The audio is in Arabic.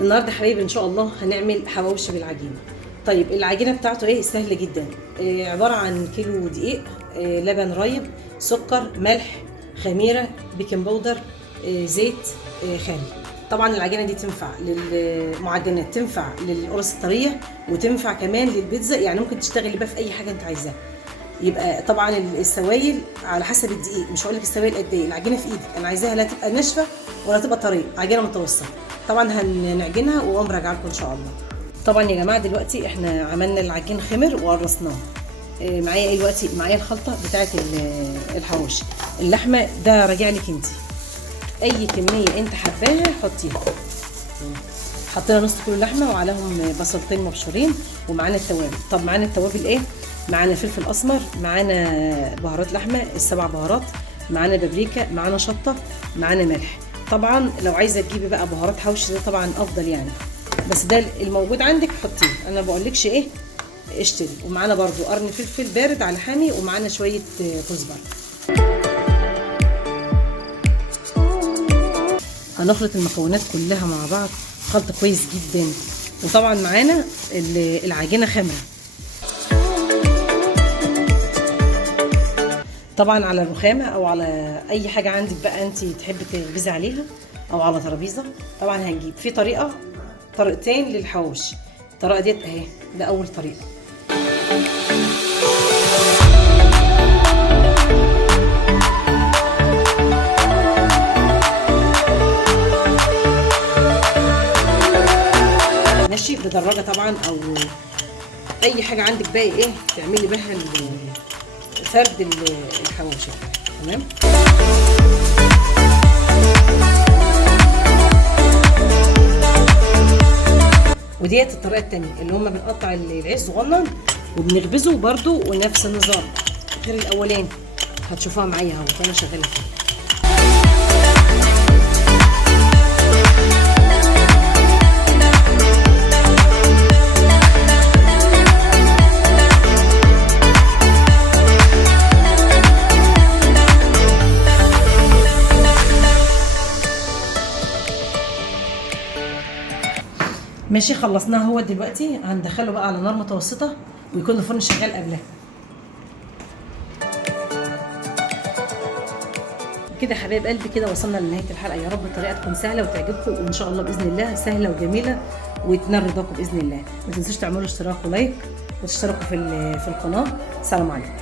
النهارده حبايبي ان شاء الله هنعمل حواوشي بالعجينه. طيب العجينه بتاعته ايه؟ سهله جدا. عباره عن كيلو دقيق، لبن رايب، سكر، ملح، خميره، بيكنج باودر، زيت، خل. طبعا العجينه دي تنفع للمعجنات، تنفع للقرص الطريه، وتنفع كمان للبيتزا، يعني ممكن تشتغلي بقى في اي حاجه انت عايزاها. يبقى طبعا السوائل على حسب الدقيق، مش هقول لك السوائل قد ايه، العجينه في ايدك، انا عايزاها لا تبقى ناشفه ولا تبقى طريه، عجينه متوسطه. طبعا هنعجنها واقوم راجعه لكم ان شاء الله. طبعا يا جماعه دلوقتي احنا عملنا العجين خمر وقرصناه. معايا ايه دلوقتي؟ معايا الخلطه بتاعه الحواوشي. اللحمه ده راجع لك انت، اي كميه انت حباها حطيها. حطينا نص كيلو لحمه وعليهم بصلتين مبشورين، ومعانا التوابل. طب معانا التوابل ايه؟ معانا فلفل اسمر، معانا بهارات لحمه السبع بهارات، معانا بابريكا، معانا شطه، معانا ملح. طبعا لو عايزه تجيبي بقى بهارات حوشي ده طبعا افضل يعني، بس ده الموجود عندك حطيه، انا بقولكش ايه اشتري. ومعانا برضو قرن فلفل بارد على حامي، ومعانا شويه كزبره. هنخلط المكونات كلها مع بعض خلطه كويس جدا. وطبعا معانا العجينه خمره. طبعا على الرخامه او على اي حاجه عندك بقى انت تحبي تخبزي عليها، او على ترابيزه. طبعا هنجيب في طريقتين للحواوشي. الطريقه ديت اهي، ده اول طريقه. ماشي بدراجه طبعا، او اي حاجه عندك بقى ايه تعملي بها فرد الحواوشي. تمام. وديت الطريقه الثانيه اللي هم بنقطع العيش صغنن وبنخبزه برده، ونفس النظام غير الاولاني. هتشوفوها معايا اهو وانا شغاله فيه. ماشي خلصناها. هو دلوقتي هندخله بقى على نار متوسطه، ويكون الفرن شغال قبلها كده. حبايب قلبي كده وصلنا لنهايه الحلقه. يا رب الطريقه تكون سهله وتعجبكم، وان شاء الله باذن الله سهله وجميله وتنال رضاكم باذن الله. ما تنسوش تعملوا اشتراك ولايك وتشتركوا في القناه. سلام عليكم.